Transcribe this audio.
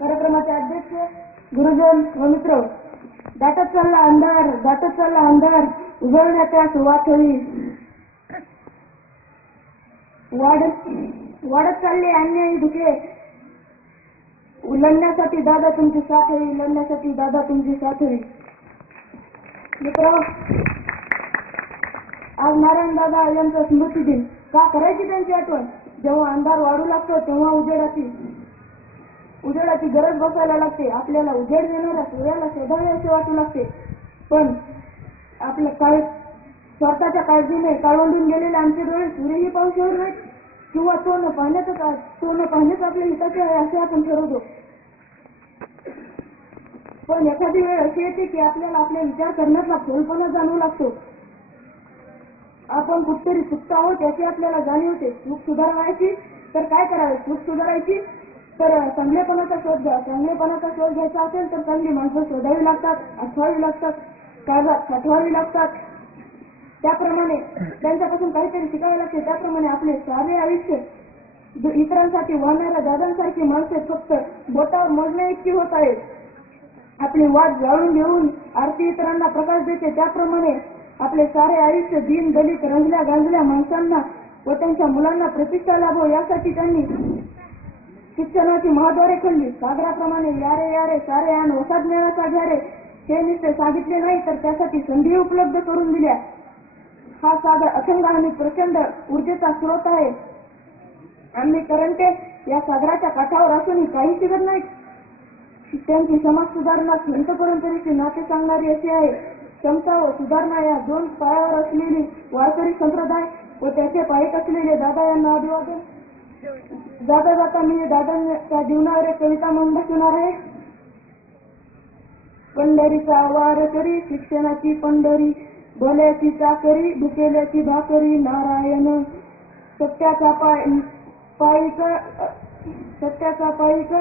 कार्यक्रमाचे अध्यक्ष गुरुजन व मित्र, दाटत चालला अंधार उजळण्याच्या सुवात होई, वाढत चालले अन्यायी धुके, लढण्यासाठी दादा तुमची साथ होई. मित्र, आज नारायण दादा यांचा स्मृती दिन. का करायची त्यांची आठवण? जेव्हा अंधार वाढू लागतो तेव्हा उजेडाची गरज बसायला लागते. आपल्याला उजेड देणाऱ्या सूर्याला शोधावे असे वाटू लागते. पण आपल्या स्वतःच्या काळजीने काळवंडून गेलेले आमचे डोळे सूर्यही पाहू शकत नाहीत, किंवा तो न पाहण्याच आपल्या हिताचे आहे असे आपण ठरवतो. पण एखादी वेळ अशी येते की आपल्याला आपले विचार करण्यातला फोलपणा जाणवू लागतो. आपण कुठतरी चुकतो आहोत याची आपल्याला जाणीव होते. चूक सुधारायची तर काय करावे? चूक सुधारायची तर चांगलेपणाचा शोध घ्या. चांगलेपणाचा शोध घ्यायचा असेल तर चांगली माणसं शोधावी लागतात, आठवावी लागतात, काळजात साठवावी लागतात. त्याप्रमाणे त्यांच्यापासून काहीतरी शिकावे लागते. त्याप्रमाणे आपले सारे आयुष्य इतरांसाठी वाहणाऱ्या दादांसारखी माणसे फक्त बोटावर मोजण्या इतकी होत आहेत. आपली वाट जाळून घेऊन आरती इतरांना प्रकाश देते. त्याप्रमाणे आपले सारे आयुष्य दीन दलित रंजल्या गांजल्या माणसांना व त्यांच्या मुलांना प्रतिष्ठा लाभो यासाठी त्यांनी शिक्षणाची महाद्वारे खणली. सागराप्रमाणे यारे यारे सारे आण वसा ज्ञानाचा घ्या रे हे नुसते सांगितले नाही तर त्यासाठी संधी उपलब्ध करून दिल्या. हा सागर अथंग आणि प्रचंड ऊर्जेचा स्रोत आहे. आम्ही करंटे या सागराच्या काठावर असूनही काही शिकत नाहीत. त्यांची समाज सुधारणा संत परंपरेचे नाते सांगणारी अशी आहे. समता व सुधारणा या दोन पायावर असलेली वारकरी संप्रदाय व त्याचे पायक असलेले दादा यांना अभिवादन. जाता मी दादांच्या जीवनावर एक कविता म्हणणार आहे. पंढरीचा वार करी शिक्षणाची पंढरी, भल्याची चाकरी भुकेल्याची भाकरी, नारायण सत्याचा पायिक